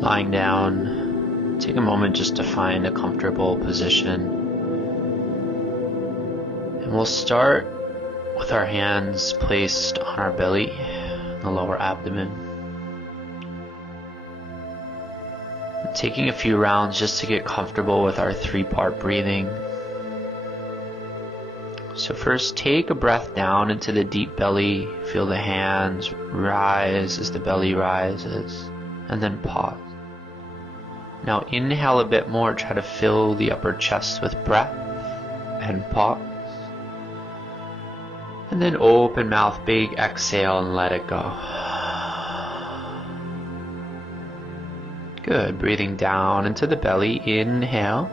Lying down, take a moment just to find a comfortable position. And we'll start with our hands placed on our belly, the lower abdomen. Taking a few rounds just to get comfortable with our 3-part breathing. So first, take a breath down into the deep belly. Feel the hands rise as the belly rises, and then pause. Now inhale a bit more, try to fill the upper chest with breath, and pause. And then open mouth, big exhale, and let it go. Good, breathing down into the belly, inhale,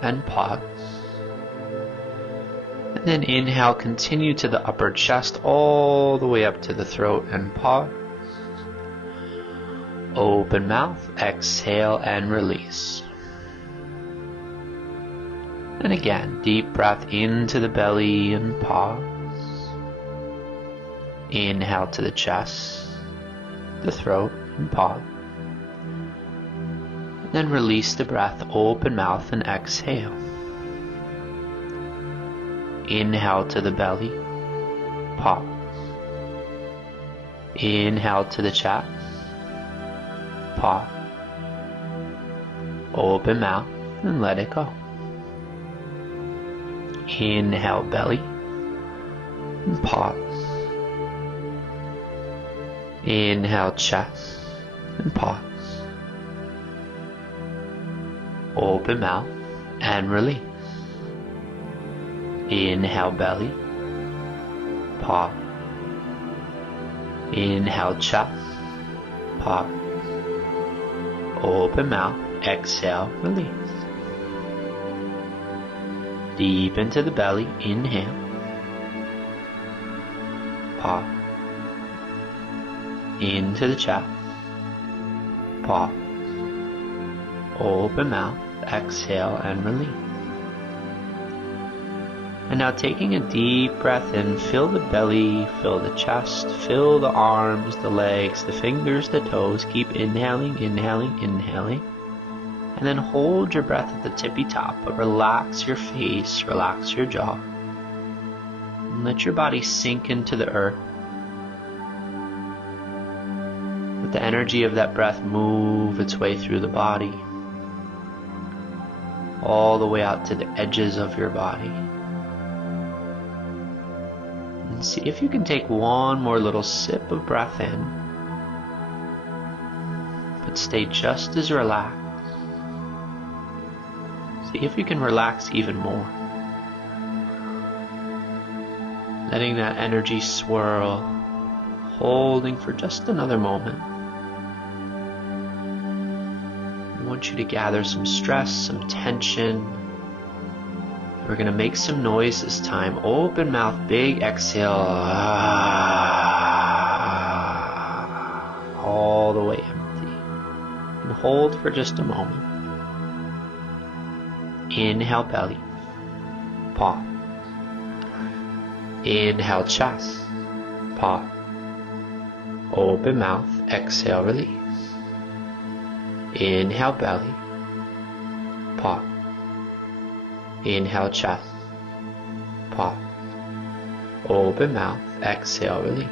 and pause. And then inhale, continue to the upper chest, all the way up to the throat, and pause. Open mouth, exhale, and release. And again, deep breath into the belly and pause. Inhale to the chest, the throat, and pause. And then release the breath, open mouth, and exhale. Inhale to the belly, pause. Inhale to the chest, pause. Open mouth and let it go. Inhale belly and pause. Inhale chest and pause. Open mouth and release. Inhale belly, pause. Inhale chest, pause. Open mouth, exhale, release. Deep into the belly, inhale, pause. Into the chest, pause. Open mouth, exhale, and release. And now taking a deep breath in, fill the belly, fill the chest, fill the arms, the legs, the fingers, the toes. Keep inhaling, inhaling, inhaling. And then hold your breath at the tippy top, but relax your face, relax your jaw. And let your body sink into the earth. Let the energy of that breath move its way through the body, all the way out to the edges of your body. And see if you can take one more little sip of breath in, but stay just as relaxed. See if you can relax even more, letting that energy swirl, holding for just another moment. I want you to gather some stress, some tension. We're going to make some noise this time. Open mouth, big exhale. All the way empty. And hold for just a moment. Inhale belly, pause. Inhale chest, pause. Open mouth, exhale, release. Inhale belly, pause. Inhale chest, pause. Open mouth, exhale, release.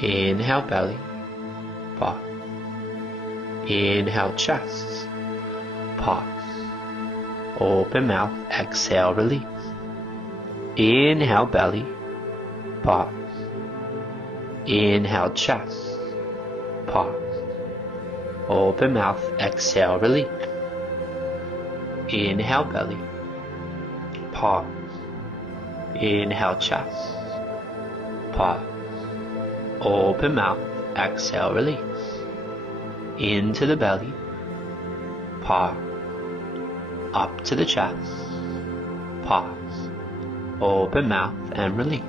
Inhale belly, pause. Inhale chest, pause. Open mouth, exhale, release. Inhale belly, pause. Inhale chest, pause. Open mouth, exhale, release. Inhale belly, pause. Inhale chest, pause. Open mouth, exhale, release. Into the belly, pause. Up to the chest, pause. Open mouth and release.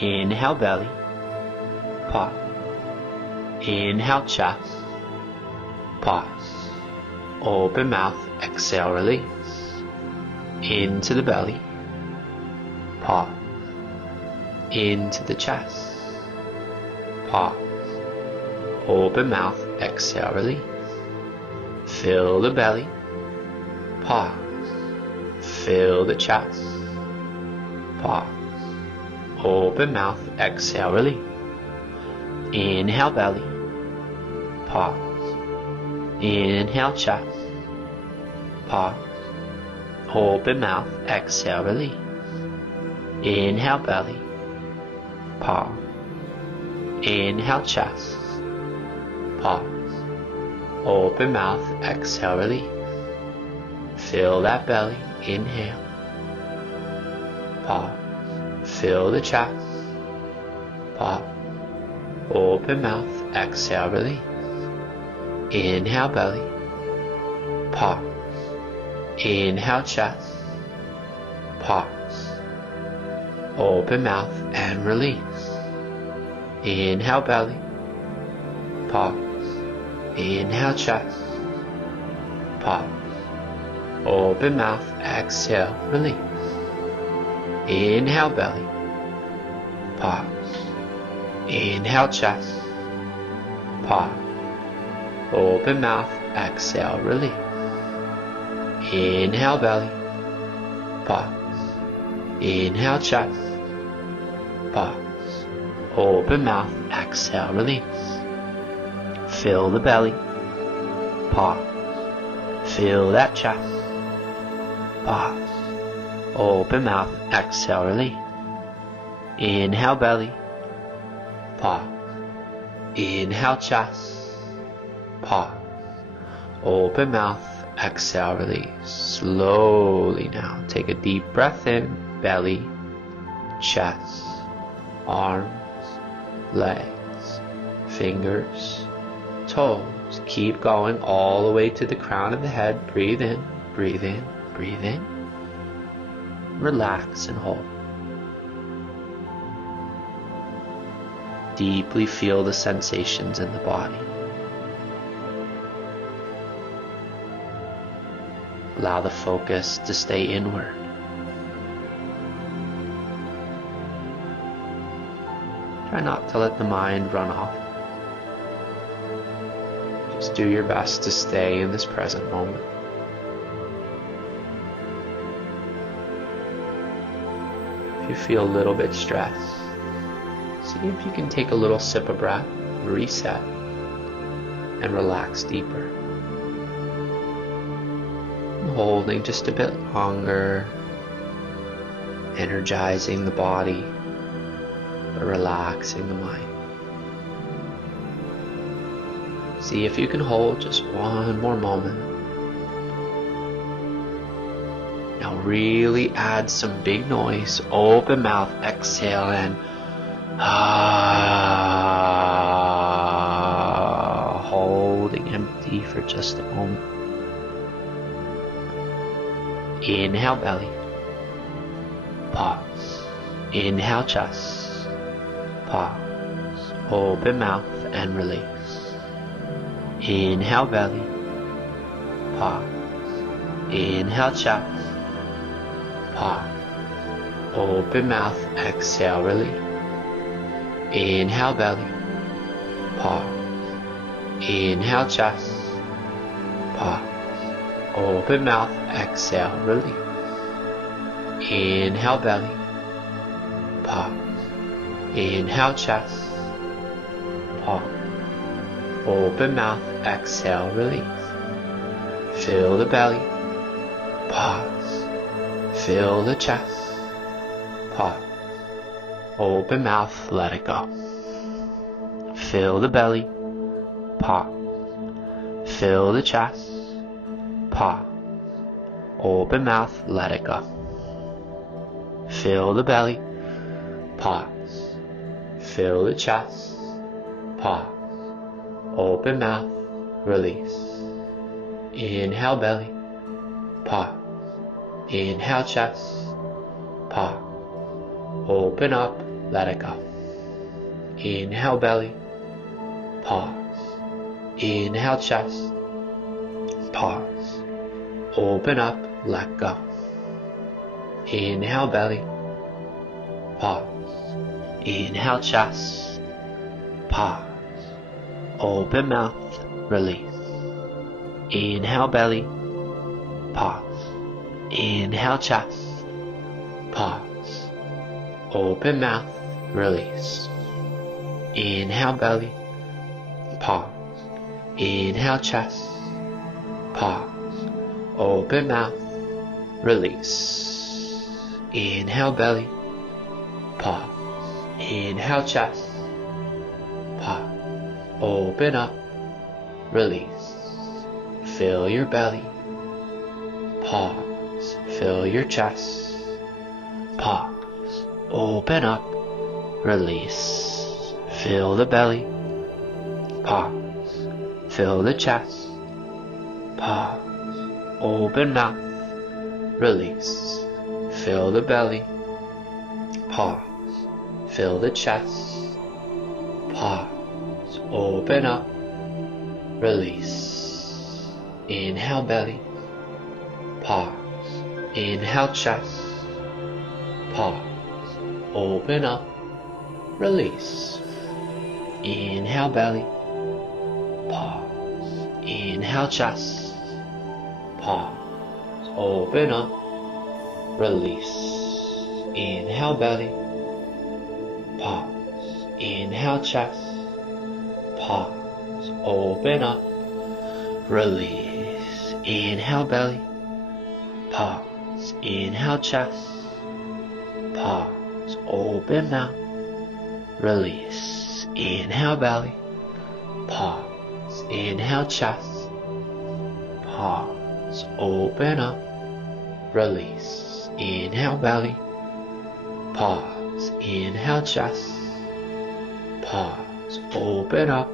Inhale belly, pause. Inhale chest, pause. Open mouth, exhale, release. Into the belly, pause. Into the chest, pause. open mouth, exhale, release. Fill the belly, pause. Fill the chest, pause. Open mouth, exhale, release. Inhale, belly, pause. Inhale, chest, pause. Open mouth, exhale, release. Inhale, belly, pause. Inhale, chest, pause. Open mouth, exhale, release. Fill that belly, inhale, pause. Fill the chest, pause. Open mouth, exhale, release. Inhale, belly, pause. Inhale, chest, pause. Open mouth and release. Inhale, belly, pause. Inhale, chest, pause. Open mouth, exhale, release. Inhale, belly, pause. Inhale, chest, pause. Open mouth, exhale, release. Inhale, belly, pause. Inhale, chest, pause. Open mouth, exhale, release. Fill the belly, pause. Fill that chest, pause. Open mouth, exhale, release. Inhale, belly, pause. Inhale, chest, pause. Open mouth, exhale, release. Slowly now, take a deep breath in, belly, chest, arms, legs, fingers, toes. Keep going all the way to the crown of the head. Breathe in, breathe in, breathe in. Relax and hold. Deeply feel the sensations in the body. Allow the focus to stay inward. Try not to let the mind run off. Just do your best to stay in this present moment. If you feel a little bit stressed, see if you can take a little sip of breath, reset, and relax deeper. Holding just a bit longer, energizing the body, but relaxing the mind. See if you can hold just one more moment. Now really add some big noise. Open mouth, exhale, and holding empty for just a moment. Inhale, belly, pause. Inhale, chest, pause. Open mouth and release. Inhale, belly, pause. Inhale, chest, pause. Open mouth, exhale, release. Inhale, belly, pause. Inhale, chest, pause. Open mouth, exhale, release. Inhale, belly, pause. Inhale, chest, pause. Open mouth, exhale, release. Fill the belly, pause. Fill the chest, pause. Open mouth, let it go. Fill the belly, pause. Fill the chest, pause. Open mouth, let it go. Fill the belly, pause. Fill the chest, pause. Open mouth, release. Inhale, belly, pause. Inhale, chest, pause. Open up, let it go. Inhale, belly, pause. Inhale, chest, pause. Open up, let go. Inhale, belly, pause. Inhale, chest, pause. Open mouth, release. Inhale belly, pause. Inhale chest, pause. Open mouth, release. Inhale belly, pause. Inhale chest, pause. Open mouth, release. Inhale belly, pause. Inhale chest, pause. Open up, release. Fill your belly, pause. Fill your chest, pause. Open up, release. Fill the belly, pause. Fill the chest, pause. Open mouth, release. Fill the belly, pause. Fill the chest, pause. Open up, release. Inhale belly, pause. Inhale chest, pause. Open up, release. Inhale belly, pause. Inhale chest, pause. Open up, release. Inhale belly, pause. Inhale chest, pause. Open up, release. Inhale belly, pause. Inhale chest, pause. Open mouth, release. Inhale belly, pause. Inhale chest, pause. Open up, release. Inhale belly, pause. Inhale chest, pause. Open up,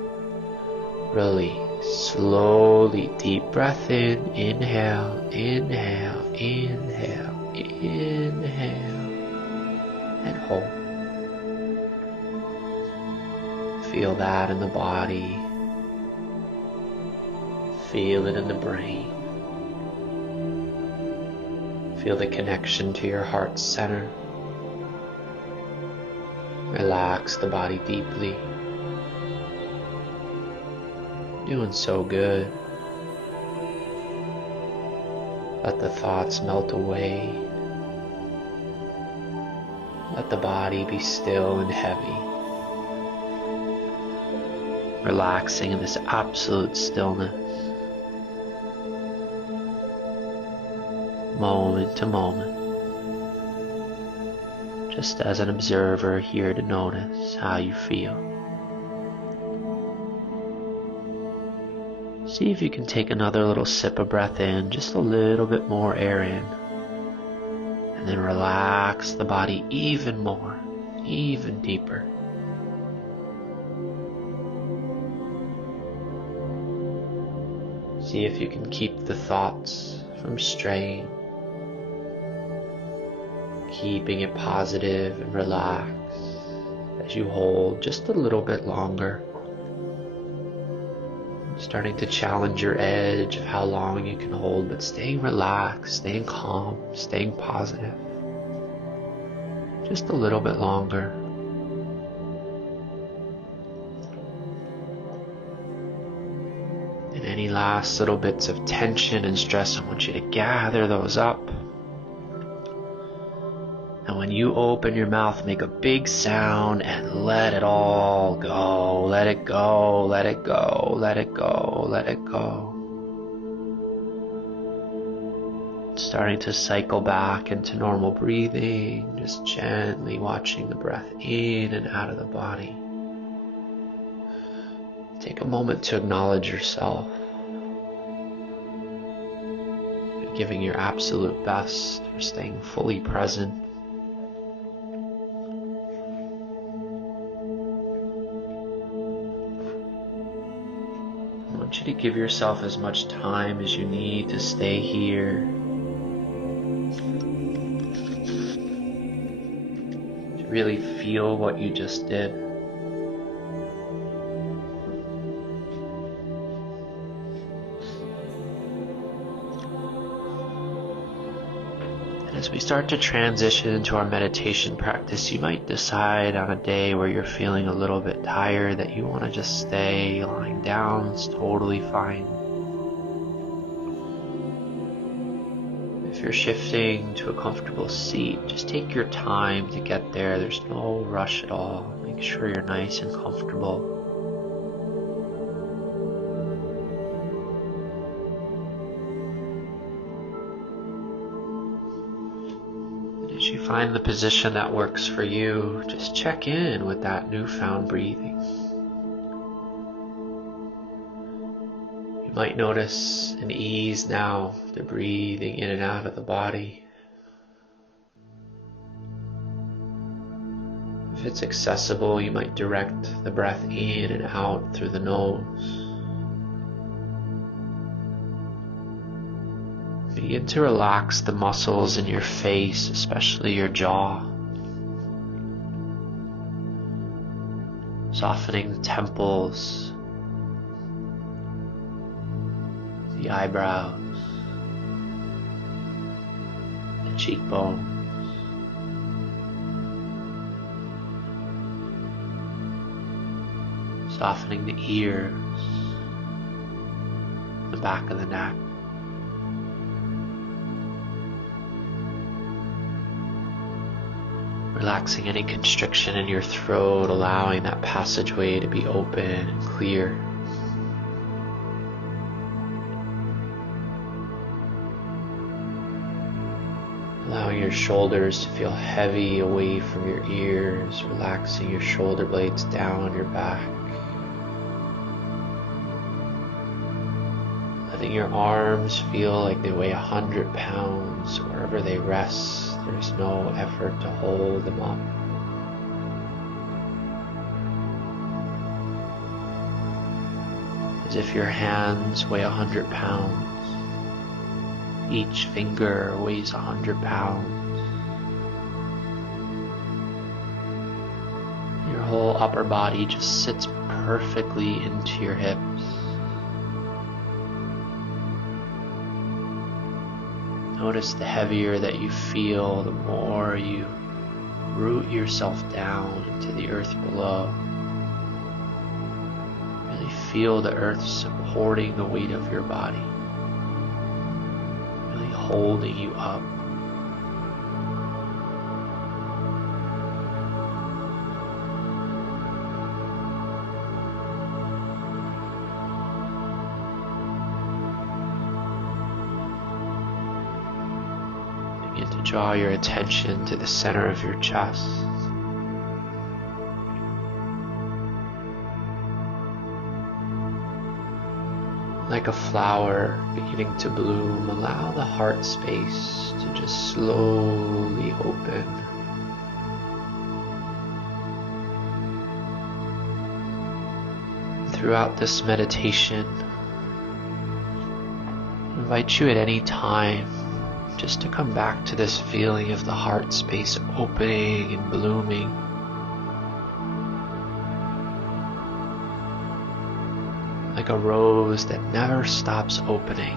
release. Slowly, deep breath in. Inhale, inhale, inhale, inhale, and hold. Feel that in the body. Feel it in the brain. Feel the connection to your heart center. Relax the body deeply. Doing so good. Let the thoughts melt away. Let the body be still and heavy. Relaxing in this absolute stillness. Moment to moment. Just as an observer here to notice how you feel. See if you can take another little sip of breath in, just a little bit more air in. And then relax the body even more, even deeper. See if you can keep the thoughts from straying. Keeping it positive and relaxed as you hold just a little bit longer. Starting to challenge your edge of how long you can hold, but staying relaxed, staying calm, staying positive. Just a little bit longer. And any last little bits of tension and stress, I want you to gather those up. And when you open your mouth, make a big sound and let it all go. Let it go, let it go, let it go, let it go. Starting to cycle back into normal breathing, just gently watching the breath in and out of the body. Take a moment to acknowledge yourself. You're giving your absolute best for staying fully present. I want you to give yourself as much time as you need to stay here. To really feel what you just did. And as we start to transition into our meditation practice, you might decide on a day where you're feeling a little bit tired that you want to just stay lying down. It's totally fine. If you're shifting to a comfortable seat, just take your time to get there. There's no rush at all. Make sure you're nice and comfortable. As you find the position that works for you, just check in with that newfound breathing. You might notice an ease now to breathing in and out of the body. If it's accessible, you might direct the breath in and out through the nose. Begin to relax the muscles in your face, especially your jaw. Softening the temples, the eyebrows, the cheekbones. Softening the ears, the back of the neck. Relaxing any constriction in your throat, allowing that passageway to be open and clear. Allowing your shoulders to feel heavy away from your ears, relaxing your shoulder blades down your back. Letting your arms feel like they weigh 100 pounds wherever they rest. There's no effort to hold them up. As if your hands weigh 100 pounds. Each finger weighs 100 pounds. Your whole upper body just sits perfectly into your hips. Notice the heavier that you feel, the more you root yourself down into the earth below. Really feel the earth supporting the weight of your body, really holding you up. Begin to draw your attention to the center of your chest. Like a flower beginning to bloom, allow the heart space to just slowly open. Throughout this meditation, I invite you at any time just to come back to this feeling of the heart space opening and blooming. Like a rose that never stops opening.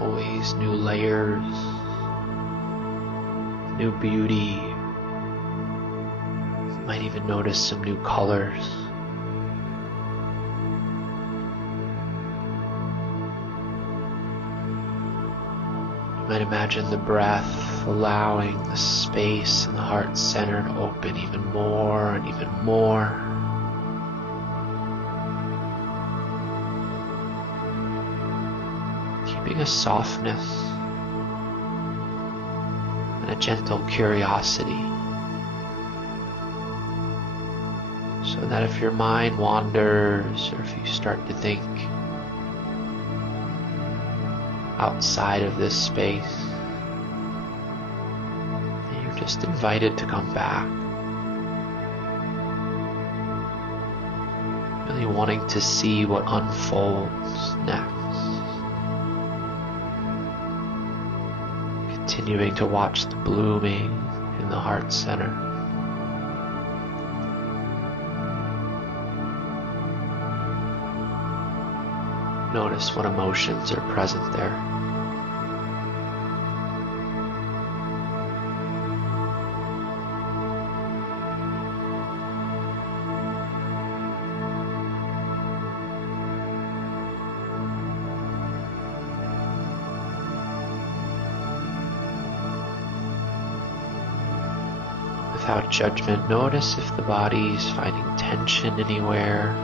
Always new layers, new beauty. You might even notice some new colors. You might imagine the breath allowing the space in the heart center to open even more and even more. Keeping a softness and a gentle curiosity, so that if your mind wanders or if you start to think outside of this space, then you're just invited to come back, really wanting to see what unfolds next. Continuing to watch the blooming in the heart center. Notice what emotions are present there. without judgment, notice if the body's finding tension anywhere.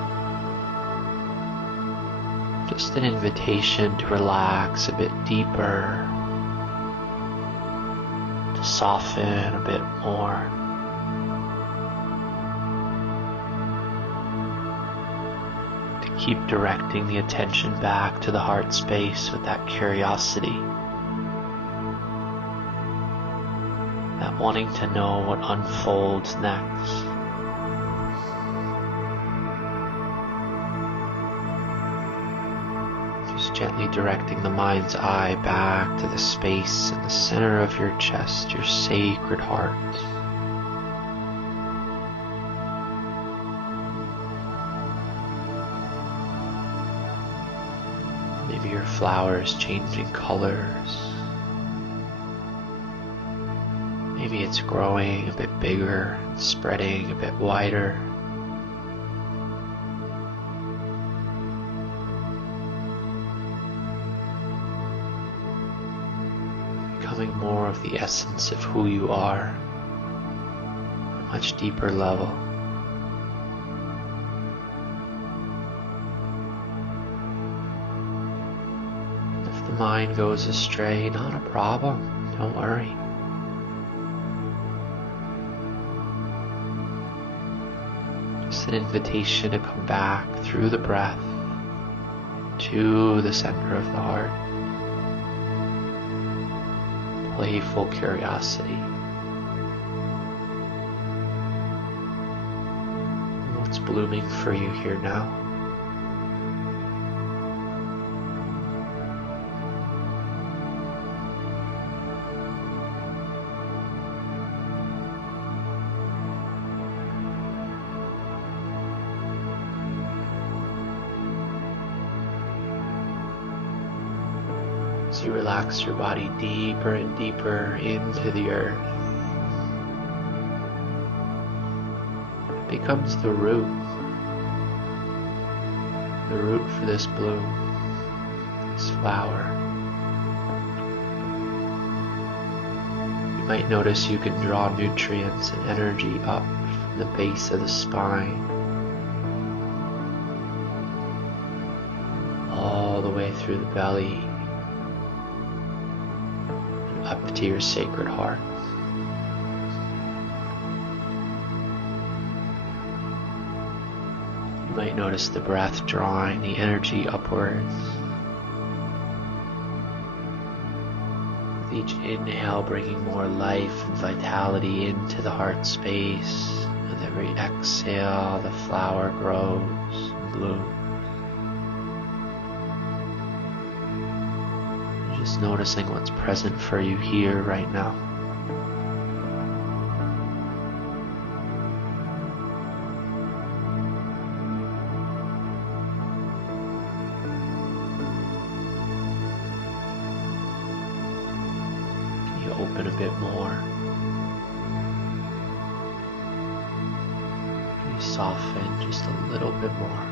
Just an invitation to relax a bit deeper, to soften a bit more. To keep directing the attention back to the heart space with that curiosity. That wanting to know what unfolds next. Just gently directing the mind's eye back to the space in the center of your chest, your sacred heart. Maybe your flowers changing colors. Maybe it's growing a bit bigger, spreading a bit wider. Becoming more of the essence of who you are, at a much deeper level. If the mind goes astray, not a problem, don't worry. An invitation to come back through the breath to the center of the heart. Playful curiosity. What's blooming for you here now? As you relax your body deeper and deeper into the earth, it becomes the root for this bloom, this flower. You might notice you can draw nutrients and energy up from the base of the spine, all the way through the belly, up to your sacred heart. You might notice the breath drawing the energy upwards. With each inhale bringing more life and vitality into the heart space. With every exhale, the flower grows and blooms. Just noticing what's present for you here right now. Can you open a bit more? Can you soften just a little bit more?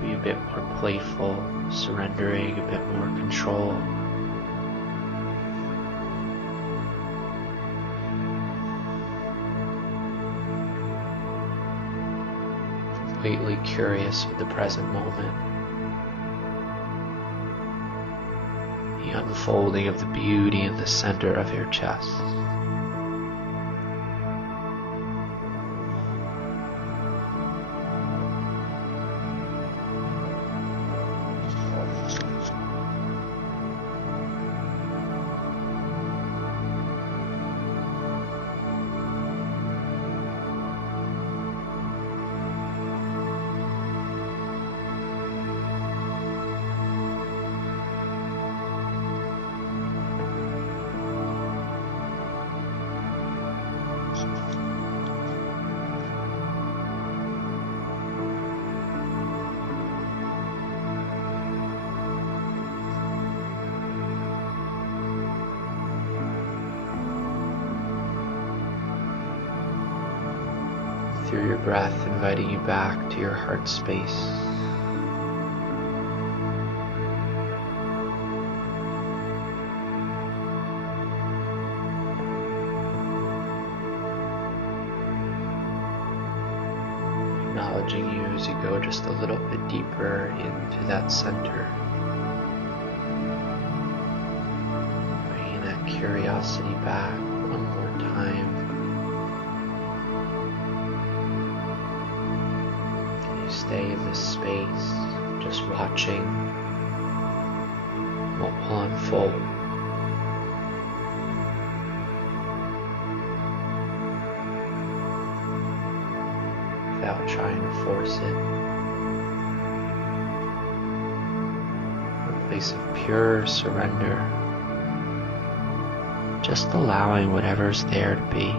Be a bit more playful, surrendering a bit more control. Completely curious with the present moment. The unfolding of the beauty in the center of your chest. Through your breath, inviting you back to your heart space. challenging you as you go just a little bit deeper into that center. Bringing that curiosity back one more time. You stay in this space, just watching what will unfold. Without trying to force it. A place of pure surrender. Just allowing whatever's there to be.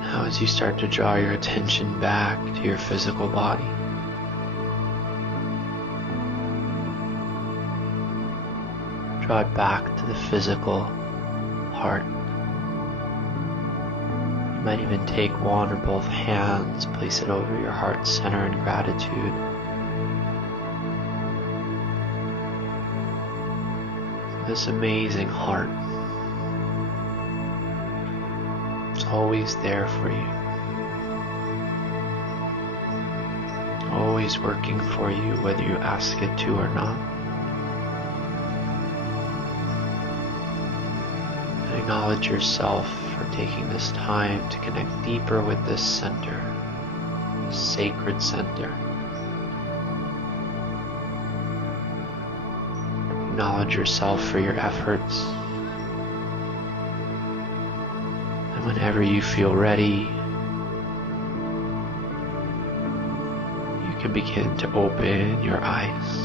Now as you start to draw your attention back to your physical body, draw it back to the physical heart. You might even take one or both hands, place it over your heart center in gratitude. This amazing heart. It's always there for you. Always working for you whether you ask it to or not. And acknowledge yourself for taking this time to connect deeper with this center, this sacred center. Acknowledge yourself for your efforts. Whenever you feel ready, you can begin to open your eyes.